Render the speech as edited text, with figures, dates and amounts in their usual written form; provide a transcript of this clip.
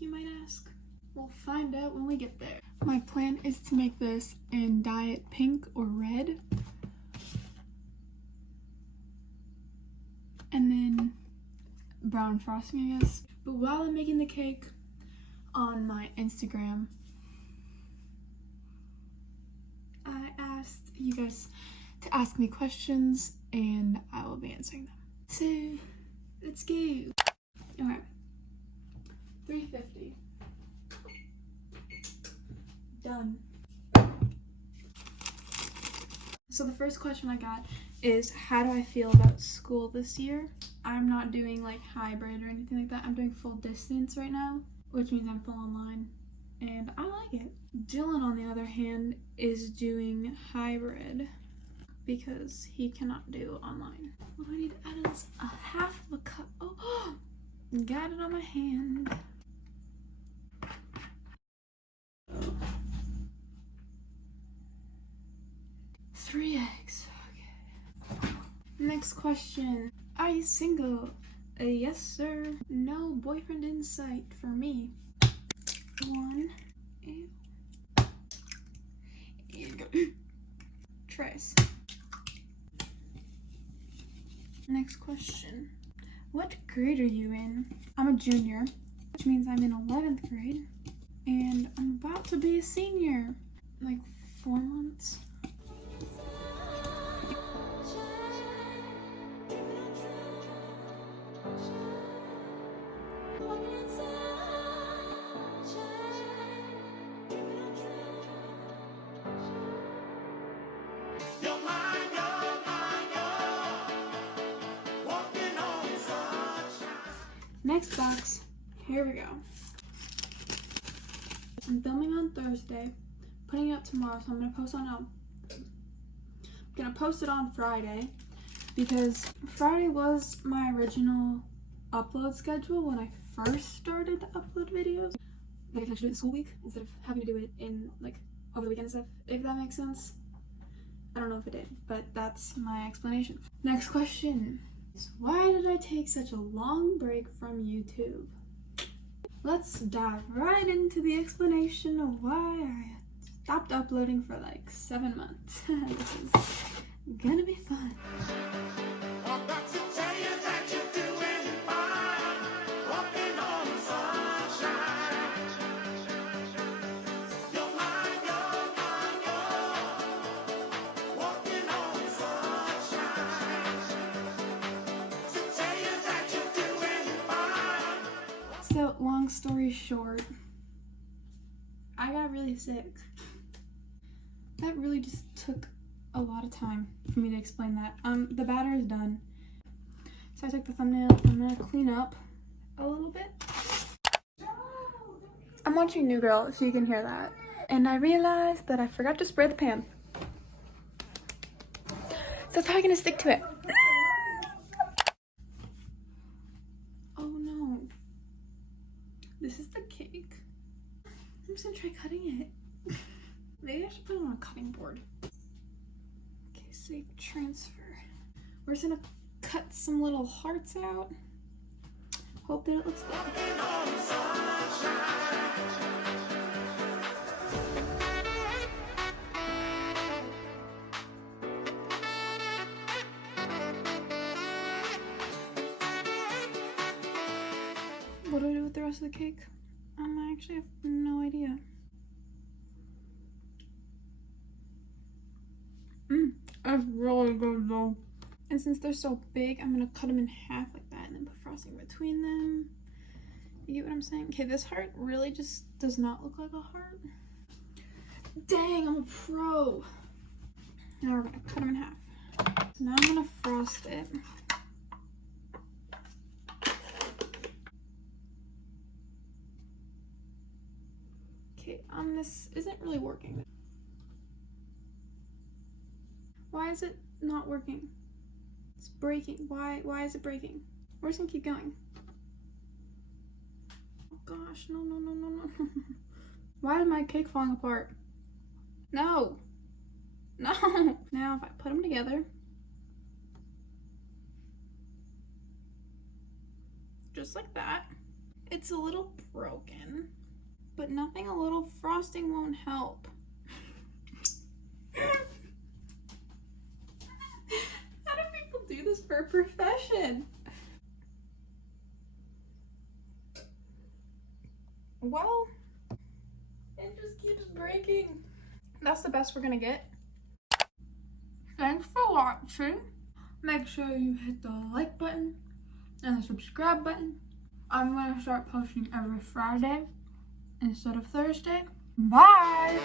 you might ask? We'll find out when we get there. My plan is to make this and dye it pink or red. And then brown frosting, I guess. But while I'm making the cake, on my Instagram, I asked you guys to ask me questions and I will be answering them. So let's go. Okay, 350. Done. So the first question I got is, how do I feel about school this year? I'm not doing like hybrid or anything like that. I'm doing full distance right now, which means I'm full online, and I like it. Dylan, on the other hand, is doing hybrid because he cannot do online. What do I need to add is a half of a cup. Oh, got it on my hand. 3 eggs. Okay. Next question. Are you single? Yes, sir. No boyfriend in sight for me. 1. And go. Trace. Next question. What grade are you in? I'm a junior, which means I'm in 11th grade. And I'm about to be a senior. Like 4 months. Next box, here we go. I'm filming on Thursday, putting it up tomorrow, so I'm gonna post it on Friday, because Friday was my original upload schedule when I first started to upload videos. Like, I can actually do it this whole week instead of having to do it in like over the weekend and stuff, if that makes sense. I don't know if it did, but that's my explanation. Next question. Why did I take such a long break from YouTube? Let's dive right into the explanation of why I stopped uploading for like 7 months. This is gonna be fun. So, long story short, I got really sick. That really just took a lot of time for me to explain that. The batter is done. So I took the thumbnail, I'm gonna clean up a little bit. I'm watching New Girl, so you can hear that. And I realized that I forgot to spray the pan. So it's probably gonna stick to it. This is the cake. I'm just gonna try cutting it. Maybe I should put it on a cutting board. Okay, save transfer. We're just gonna cut some little hearts out. Hope that it looks good. What do I do with the rest of the cake? I actually have no idea. That's really good though. And since they're so big, I'm gonna cut them in half like that and then put frosting between them. You get what I'm saying? Okay, this heart really just does not look like a heart. Dang, I'm a pro. Now we're gonna cut them in half. So now I'm gonna frost it. Okay, this isn't really working. Why is it not working? It's breaking. Why is it breaking? We're just gonna keep going. Oh gosh, no. Why is my cake falling apart? No. Now if I put them together, just like that, It's a little broken, but nothing a little frosting won't help. How do people do this for a profession? Well, it just keeps breaking. That's the best we're gonna get. Thanks for watching. Make sure you hit the like button and the subscribe button. I'm gonna start posting every Friday instead of Thursday. Bye!